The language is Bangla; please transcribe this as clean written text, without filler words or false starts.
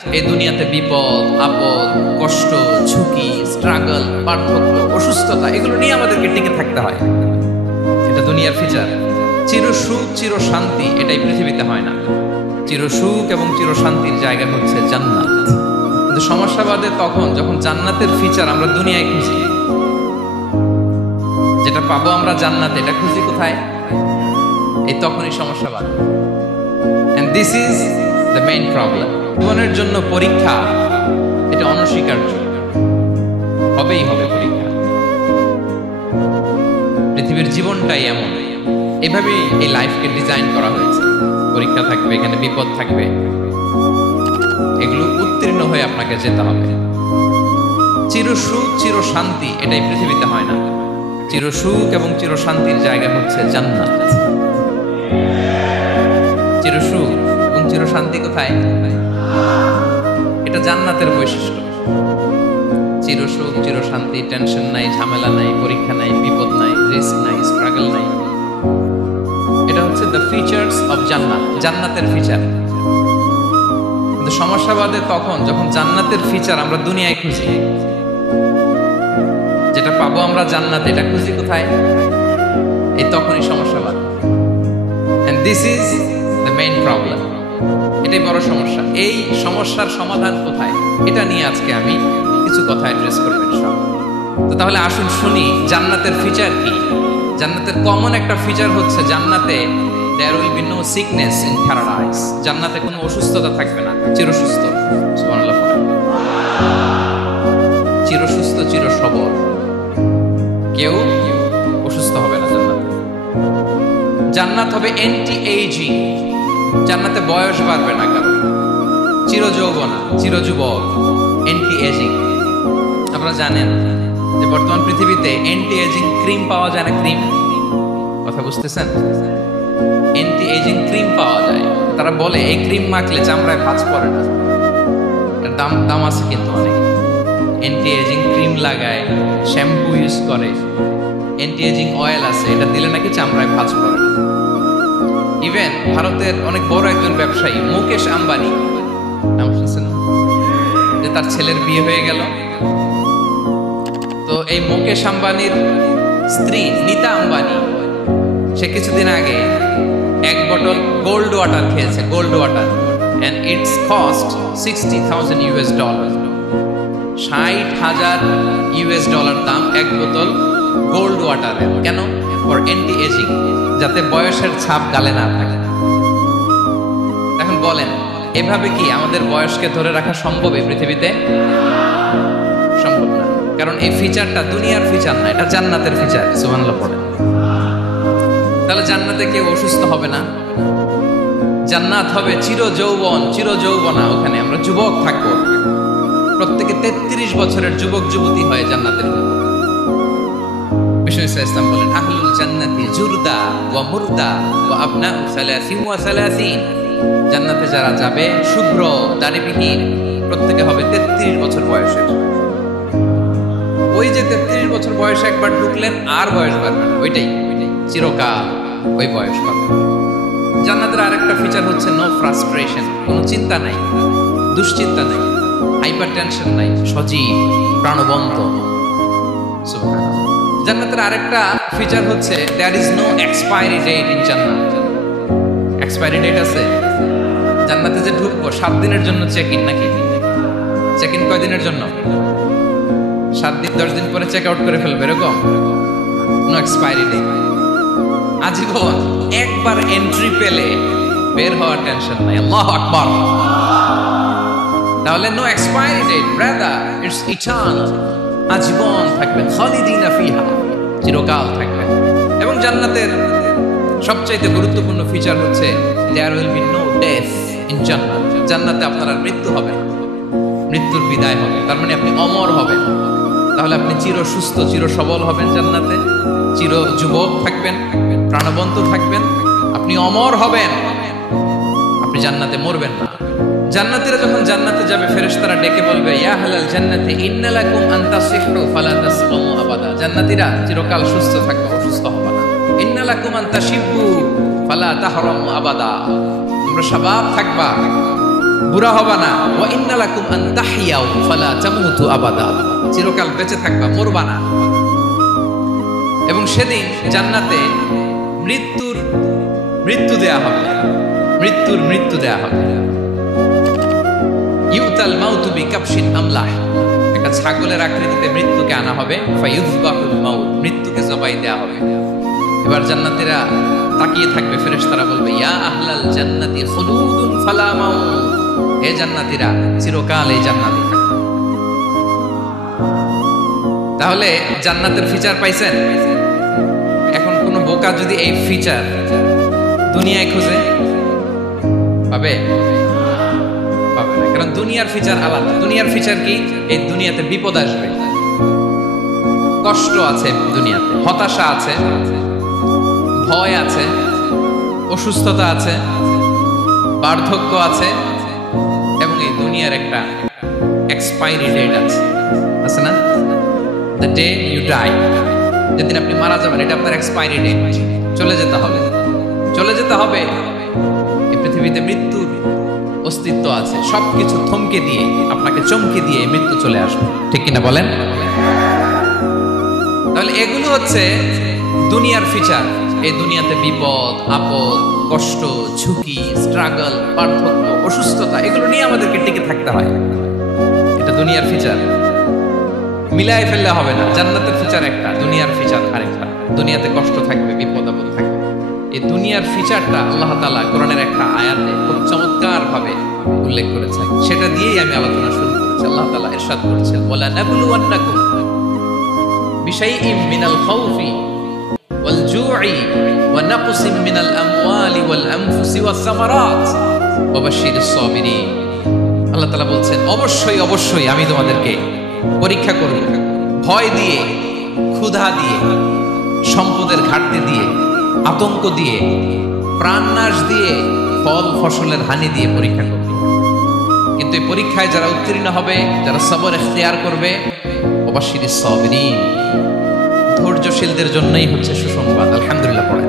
এই দুনিয়াতে বিপদ আপদ কষ্ট ঝুঁকি স্ট্রাগল পার্থক্য অসুস্থতা এগুলো নিয়ে আমাদেরকে টিকে থাকতে হয়। এটা দুনিয়ার ফিচার। চির সুখ চির শান্তি এটাই পৃথিবীতে হয় না। চির সুখ এবং চির শান্তির জায়গা হচ্ছে জান্নাত। কিন্তু সমস্যা বাদে তখন যখন জান্নাতের ফিচার আমরা দুনিয়ায় খুঁজি, যেটা পাবো আমরা জান্নাতে এটা খুঁজি কোথায়? এই তখনই সমস্যা বাদে। And this is the main problem. জীবনের জন্য পরীক্ষা এটা অনস্বীকার্য, হবেই হবে পরীক্ষা। পৃথিবীর জীবনটাই এমন, এভাবেই এই লাইফকে ডিজাইন করা হয়েছে। পরীক্ষা থাকবে, এখানে বিপদ থাকবে, এগুলো উত্তীর্ণ হয়ে আপনাকে যেতে হবে। চির সুখ চির শান্তি এটাই পৃথিবীতে হয় না। চির সুখ এবং চির শান্তির জায়গা হচ্ছে জান্নাত। চির সুখ এবং চির শান্তি কোথায়? এটা জান্নাতের বৈশিষ্ট্য। চির সুখ চির শান্তি, টেনশন নাই, ঝামেলা নাই, পরীক্ষা নাই, বিপদ নাই, রিস্ক নাই, স্ট্রাগল নাই। এটা হচ্ছে দ্য ফিচার্স অফ জান্নাত, জান্নাতের ফিচার। কিন্তু সমস্যা বাদে তখন যখন জান্নাতের ফিচার আমরা দুনিয়ায় খুঁজি, যেটা পাবো আমরা জান্নাতে এটা খুঁজি কোথায়? এই তখনই সমস্যা বাদে। And this is the main problem. এটাই বড় সমস্যা। এই সমস্যার সমাধান কোথায়, এটা নিয়ে আজকে আমি কিছু কথা অ্যাড্রেস করব ইনশাআল্লাহ। তো তাহলে আসুন শুনি জান্নাতের ফিচার কি। জান্নাতের কমন একটা ফিচার হচ্ছে জান্নাতে there will be no sickness in paradise। জান্নাতে কোনো অসুস্থতা থাকবে না, চিরসুস্থ। সুবহানাল্লাহ। চিরসুস্থ চির সবল, কেউ অসুস্থ হবে না জান্নাতে। জান্নাত হবে অ্যান্টি এইজিং, জান্নাতে বয়স বাড়বে না কারো। চিরযৌবনা, চিরযুবক, অ্যান্টি এজিং। আপনারা জানেন যে বর্তমান পৃথিবীতে অ্যান্টি এজিং ক্রিম পাওয়া যায় না? ক্রিম, কথা বুঝতেছেন? অ্যান্টি এজিং ক্রিম পাওয়া যায়। তারা বলে এই ক্রিম মাখলে চামড়ায় ভাঁজ পড়ে না। এর দাম আছে কিন্তু অনেক। অ্যান্টি এজিং ক্রিম লাগায়, শ্যাম্পু ইউজ করে, অ্যান্টি এজিং অয়েল আছে, এটা দিলে নাকি চামড়ায় ভাঁজ পড়ে না। ইভেন ভারতের অনেক বড় একজন ব্যবসায়ী মুকেশ আম্বানি, নাম শুনছেন? যে তার ছেলের বিয়ে হয়ে গেল। তো এই মুকেশ আম্বানির স্ত্রী নীতা আম্বানি, সে কিছুদিন আগে এক বোতল গোল্ড ওয়াটার খেয়েছে, gold water, and its cost $60,000। $60,000 দাম এক বোতল গোল্ড ওয়াটারের। কেন? ফর অ্যান্টি এজিং, যাতে বয়সের ছাপ গালে না থাকে। এখন বলেন, এভাবে কি আমাদের বয়সকে ধরে রাখা সম্ভব এই পৃথিবীতে? সম্ভব না। কারণ এই ফিচারটা দুনিয়ার ফিচার না, এটা জান্নাতের ফিচার। সুবহানাল্লাহ পড়ে। তাহলে জান্নাতে কেউ অসুস্থ হবে না। জান্নাত হবে চির যৌবন চির যৌবনা, ওখানে আমরা যুবক থাকবো। প্রত্যেকে 33 বছরের যুবক যুবতী হয় জান্নাতের। বিষ্ণু ইসলাম বলেন, আহলুল জান্নাতি জুরদা ওয়া মুরদা ওয়া আবনাউ সালাসিন ওয়া সালাসিন। জান্নাতে যারা যাবে শুভ্র দাড়িবিহীন, প্রত্যেকে হবে 33 বছর বয়সের। ওই যে 33 বছর বয়সে একবার ঢুকলেন আর বয়স বাড়বে না, ওইটাই চিরকাল ওই বয়স পাবে। জান্নাতের আরেকটা ফিচার হচ্ছে নো ফ্রাস্ট্রেশন, কোনো চিন্তা নাই, দুশ্চিন্তা নাই, হাইপার টেনশন নাই, সজীব প্রাণবন্ত। সুবহানাল্লাহ। জান্নাতের আরেকটা ফিচার হচ্ছে there is no expiry date in জান্নাত। এক্সপায়ারি ডেট আছে? জান্নাতে যে ঢুকবো 7 দিনের জন্য চেক ইন, নাকি? চেক ইন কয় দিনের জন্য? 7 দিন 10 দিন পরে চেক আউট করে ফেলবে, এরকম? নো এক্সপায়ারি ডেট, আজীবন। একবার এন্ট্রি পেলে বের হওয়ার টেনশন নাই। আল্লাহু আকবার। তাহলে no expiry date, brother, it's eternal. আজীবন থাকবেন, খালিদিনা ফিহা, চিরকাল থাকবেন। এবং জান্নাতের সবচাইতে গুরুত্বপূর্ণ ফিচার হচ্ছে there will be no death in জান্নাত। জান্নাতে আপনার আর মৃত্যু হবে না, মৃত্যুর বিদায় হবে। তার মানে আপনি অমর হবেন। তাহলে আপনি চির সুস্থ চির সবল হবেন জান্নাতে, চির যুবক থাকবেন, প্রাণবন্ত থাকবেন, আপনি অমর হবেন, আপনি জান্নাতে মরবেন না। জান্নাতীরা যখন জান্নাতে যাবে, ফেরেশতারা ডেকে বলবে, ইয়া আহলাল জান্নাতি ইন্না লাকুম আন তাসিহু ফালা তাসকামু আবাদা। জান্নাতীরা চিরকাল সুস্থ থাকবে, অসুস্থ হবে না। ইন্না লাকুম আন তাশিবু ফালা তাহরামু আবাদা। তোমরা শাবাব থাকবা, বুড়া হবা না। ওয়া ইন্না লাকুম আন তাহইয়াউ ফালা তামুতু আবাদা, চিরকাল বেঁচে থাকবা, মরবা না। এবং সেদিন জান্নাতে মৃত্যু দেয়া হবে, মৃত্যু দেয়া হবে। ইউতাল মাউতু বিকাবশিন আমলাহ, একটা ছাগলের আকৃতিতে মৃত্যুকে আনা হবে। ফায়ুযবাহুল মাউত, মৃত্যুকে জবাই দেয়া হবে। এবার জান্নাতীরা তাকিয়ে থাকবে, ফেরেশতারা বলবে ইয়া আহলাল জান্নাতি খুলুদুন ফালা মাউত, হে জান্নাতীরা চিরকাল এই জান্নাতে থাকবে। তাহলে জান্নাতের ফিচার পাইছেন? এখন কোন বোকা যদি এই ফিচার দুনিয়ায় খুঁজে পাবে? পাবে না, কারণ দুনিয়ার ফিচার আলাদা। দুনিয়ার ফিচার কি? এই দুনিয়াতে বিপদ আসবে, কষ্ট আছে দুনিয়াতে, হতাশা আছে, ভয় আছে, অসুস্থতা আছে, বার্ধক্য আছে, এবং এই দুনিয়ার একটা এক্সপায়ারি ডেট আছে না? দ্য ডে ইউ ডাই, যেদিন আপনি মারা যাবেন, এটা আপনার এক্সপায়ারি ডেট। চলে যেতে হবে, চলে যেতে হবে। এই পৃথিবীতে মৃত্যুর অস্তিত্ব আছে। সবকিছু থমকে দিয়ে, আপনাকে চমকে দিয়ে মৃত্যু চলে আসবে, ঠিক কিনা বলেন? তাহলে এগুলো হচ্ছে দুনিয়ার ফিচার। এই দুনিয়াতে বিপদ আপদ, কষ্ট, ঝুঁকি, স্ট্রাগল, পার্থক্য, অসুস্থতা, এগুলো নিয়ে আমাদেরকে টিকে থাকতে হয়। এটা দুনিয়ার ফিচার, মিলাই ফেললে হবে না। জান্নাতের ফিচার একটা, দুনিয়ার ফিচার আরেকটা। দুনিয়াতে কষ্ট থাকবে, বিপদ আপদ থাকবে। এই দুনিয়ার ফিচারটা আল্লাহ তাআলা কোরআনের একটা আয়াতে খুব চমৎকার ভাবে উল্লেখ করেছেন। সেটা দিয়েই আমি আলোচনা শুরু করেছি। আল্লাহ তাআলা ইরশাদ করেছেন, ওয়ালা নাবলুওয়ান্নাকুম বিশাইইম মিনাল খাউফি ওয়াল জু'i ওয়া নাকসিম মিনাল আমওয়ালি ওয়াল আনফুসি ওয়াস সামারাত ওয়া বাশশিরিস সাবিরিন। আল্লাহ তাআলা বলছেন, অবশ্যই আমি তোমাদেরকে পরীক্ষা করব, ভয় দিয়ে, ক্ষুধা দিয়ে, সম্পদের ঘাটতি দিয়ে, আতঙ্ক দিয়ে, প্রাণনাশ দিয়ে, ফল ফসলের হানি দিয়ে পরীক্ষা করব। কিন্তু এই পরীক্ষায় যারা উত্তীর্ণ হবে, যারা সবর ইখতিয়ার করবে, ওয়া বাশশিরিস সাবিরিন, ধৈর্যশীলদের জন্যই হচ্ছে সুসংবাদ। আলহামদুলিল্লাহ পড়ে।